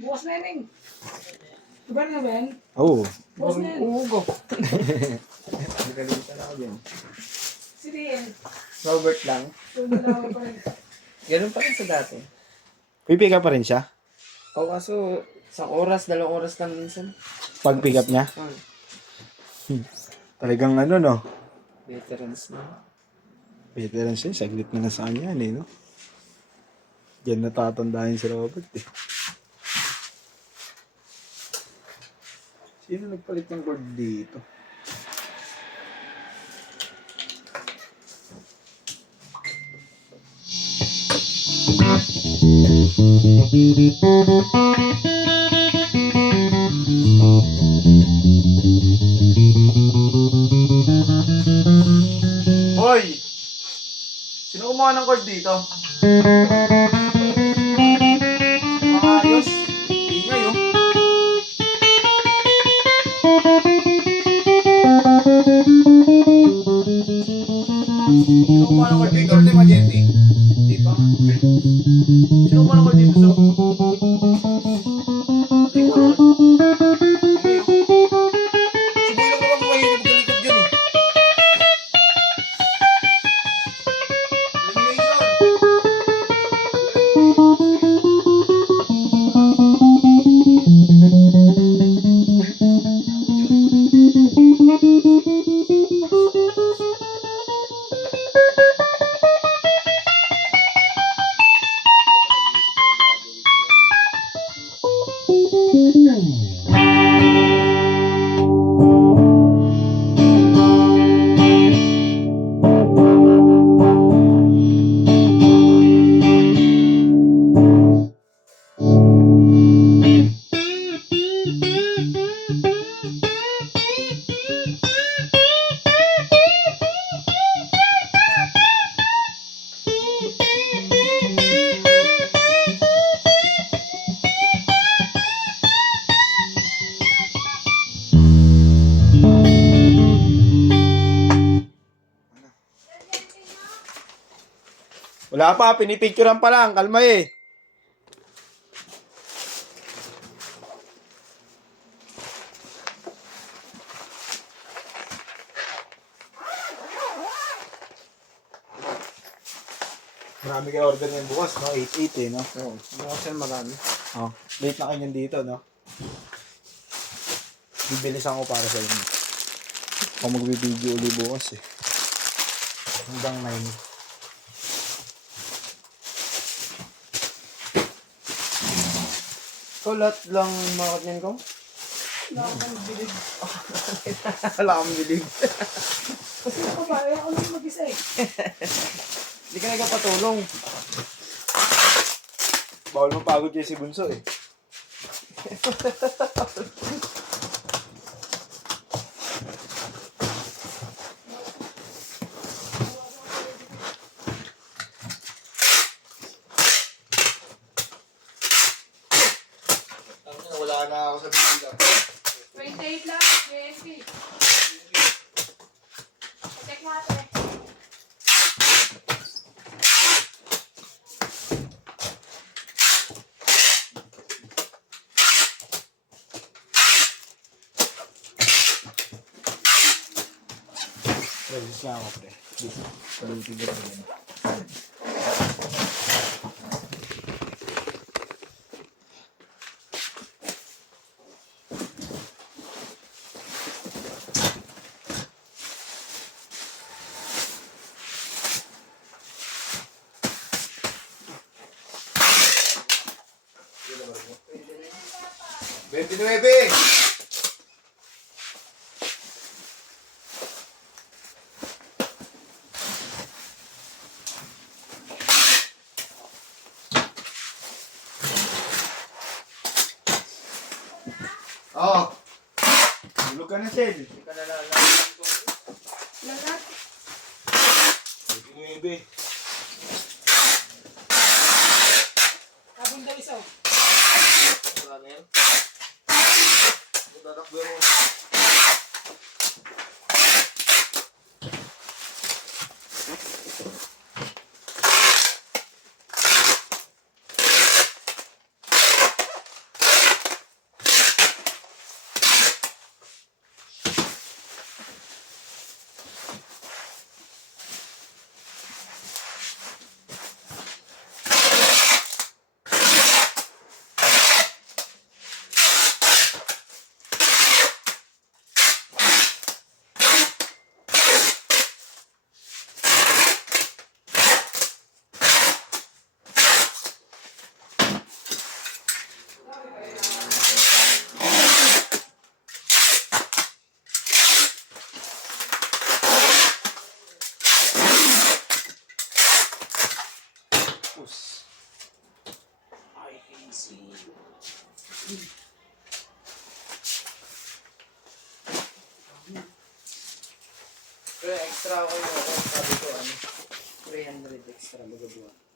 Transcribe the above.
Bukas na yun. Diba na ba yan? Oo. Bukas na yan. Ugo. Nagalitan ako din. Si Riel. Robert lang. Tumalawa pa rin. Ganun pa rin sa dati. Pipick up pa rin siya? O kaso, isang oras, 2 oras lang minsan. Pag pick up niya? Talagang ano, no? Veterans na. Veteran siya. Saglit na na sa kanya, eh, no? Diyan natatandaan si Robert, eh. Sino nagpalit ng cord dito? Hoy! Sino kumuha ng cord dito? Maayos. Ingay, oh. Sino kumuha ng cord dito? Hindi magenti. Hindi ba? Sino kumuha ng cord dito? So? Hindi ko alam. Ingay, oh. Siguro lang naman mahirap kalikot dyan, eh. Wala pa, pinipicturean pa lang. Kalma eh. Marami kayo order ngayon bukas, no? 8-8 eh, no? Oo. Bukas yan marami. Oh, late na kayo dito, no? Bibilisan ko para sa inyo. Ako magbibideo ulit bukas eh. Hanggang 9. Ikaw lahat lang makakot niyan ko? Wala akong bilib. Wala kang bilib. Kasi ako ba, ako lang mag-isa eh. Hindi ka nagpatulong. Bawal mapagod kayo si Bunso eh. Wala na ako sa bibig. 28 lang, 20. Check natin. Resist na ako, pre. Dito. Palutin ko rin. Bebe! Oh. Tulog ka na, Sel. Hindi ka nalalaman ko. Lalat. 29. Abong daw isa. Wala na yan. Tatakbo mo. extra ako kayo. Sabi ko, 300 extra magabuhat.